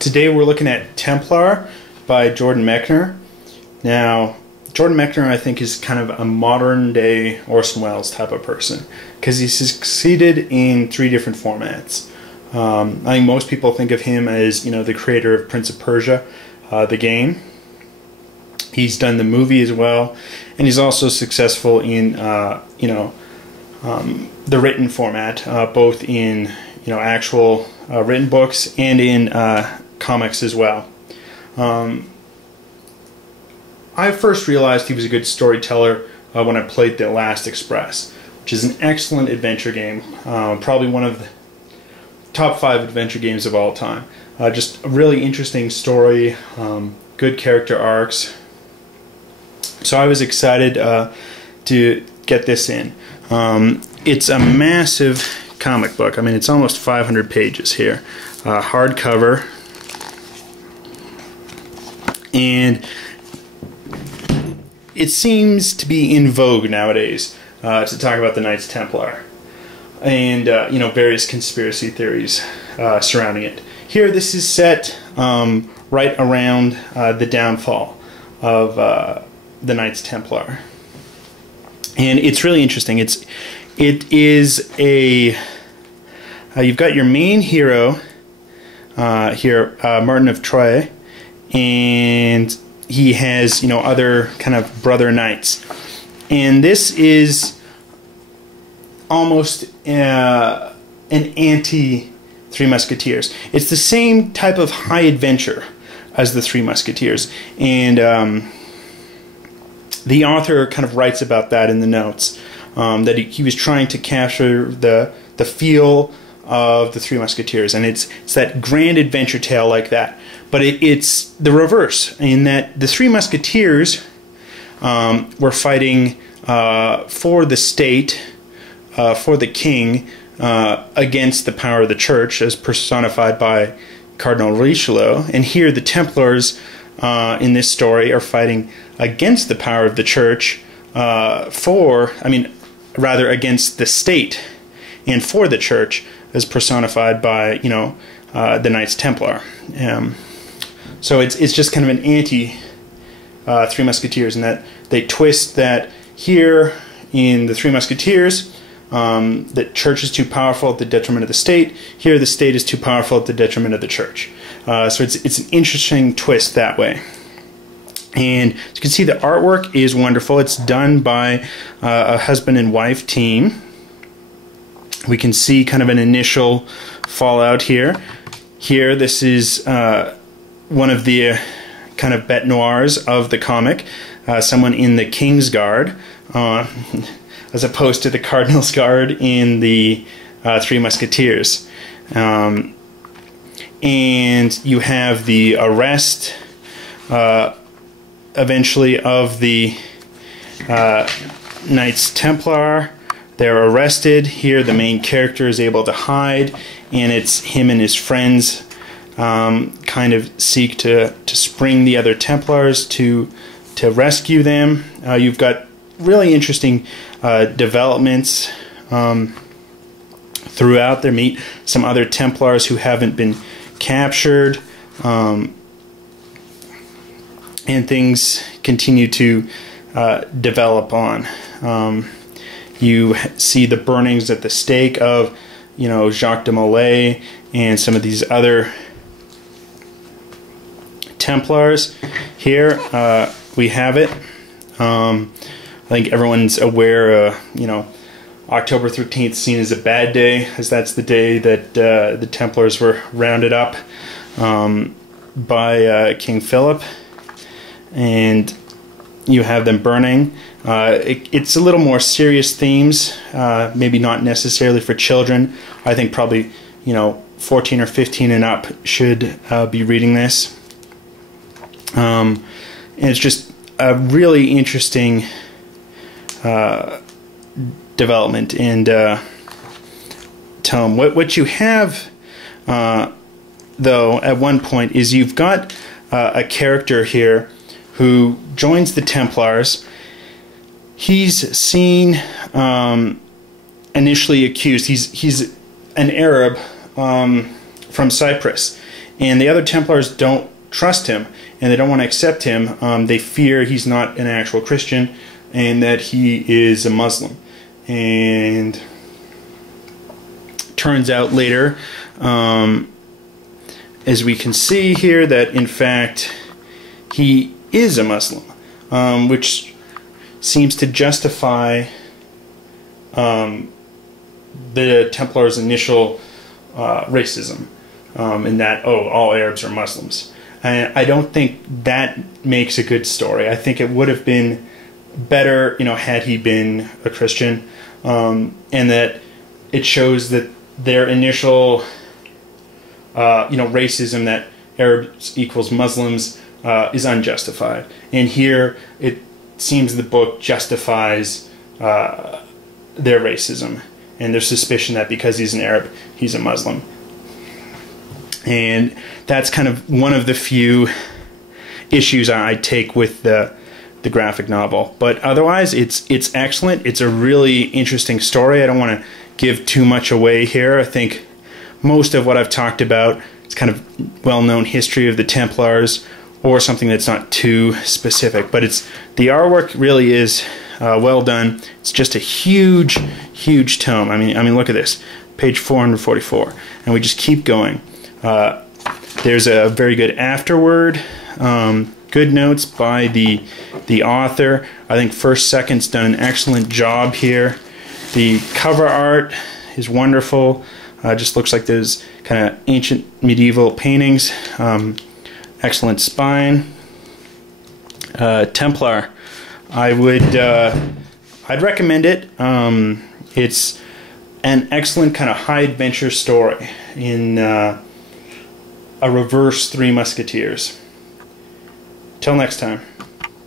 Today we're looking at Templar by Jordan Mechner. Now, Jordan Mechner, I think, is kind of a modern-day Orson Welles type of person because he succeeded in 3 different formats. I think most people think of him as, the creator of Prince of Persia, the game. He's done the movie as well, and he's also successful in, the written format, both in, actual written books and in comics as well. I first realized he was a good storyteller when I played The Last Express, which is an excellent adventure game, probably one of the top 5 adventure games of all time. Just a really interesting story, good character arcs. So I was excited to get this in. It's a massive comic book. I mean, it's almost 500 pages here, hardcover, and it seems to be in vogue nowadays to talk about the Knights Templar and various conspiracy theories surrounding it. Here, this is set right around the downfall of the Knights Templar, and it's really interesting. It is a you've got your main hero here, Martin of Troyes, and he has other kind of brother knights, and this is almost an anti Three Musketeers. It's the same type of high adventure as the Three Musketeers, and the author kind of writes about that in the notes, that he was trying to capture the feel of the Three Musketeers, and it's that grand adventure tale like that. But it's the reverse, in that the Three Musketeers were fighting for the state, for the king, against the power of the church, as personified by Cardinal Richelieu. And here the Templars in this story are fighting against the power of the church, against the state and for the church, as personified by the Knights Templar. So it's just kind of an anti Three Musketeers, in that they twist that here in the Three Musketeers, the church is too powerful at the detriment of the state. Here the state is too powerful at the detriment of the church. So it's an interesting twist that way. And as you can see, the artwork is wonderful. It's done by a husband and wife team. We can see kind of an initial fallout here. Here, this is one of the kind of bête noirs of the comic, someone in the King's Guard, as opposed to the Cardinal's Guard in the Three Musketeers. And you have the arrest eventually of the Knights Templar. They're arrested. Here the main character is able to hide, and it's him and his friends kind of seek to spring the other Templars to rescue them. You've got really interesting developments throughout. There meet some other Templars who haven't been captured, and things continue to develop on. You see the burnings at the stake of Jacques de Molay and some of these other Templars. Here we have it. I think everyone's aware, October 13th seen as a bad day, as that's the day that the Templars were rounded up by King Philip, and you have them burning. It's a little more serious themes, maybe not necessarily for children. I think probably 14 or 15 and up should be reading this. And it's just a really interesting development and tome. What you have, though, at one point is you've got a character here who joins the Templars. He's seen, initially accused. He's an Arab from Cyprus, and the other Templars don't trust him, and they don't want to accept him. They fear he's not an actual Christian, and that he is a Muslim. And turns out later, as we can see here, that in fact he is a Muslim, which seems to justify the Templars' initial racism, in that, oh, all Arabs are Muslims. And I don't think that makes a good story. I think it would have been better, had he been a Christian, and that it shows that their initial, racism, that Arabs equals Muslims, is unjustified. And here it seems the book justifies their racism and their suspicion that because he's an Arab, he's a Muslim. And that's kind of one of the few issues I take with the graphic novel. But otherwise, it's excellent. It's a really interesting story. I don't want to give too much away here. I think most of what I've talked about is kind of well-known history of the Templars, or something that's not too specific. But the artwork really is well done. It's just a huge, huge tome. I mean, look at this, page 444, and we just keep going. There's a very good afterword, good notes by the author. I think First Second's done an excellent job here. The cover art is wonderful. Just looks like those kind of ancient medieval paintings. Excellent spine. Templar, I'd recommend it. It's an excellent kind of high adventure story in a reverse Three Musketeers. Till next time.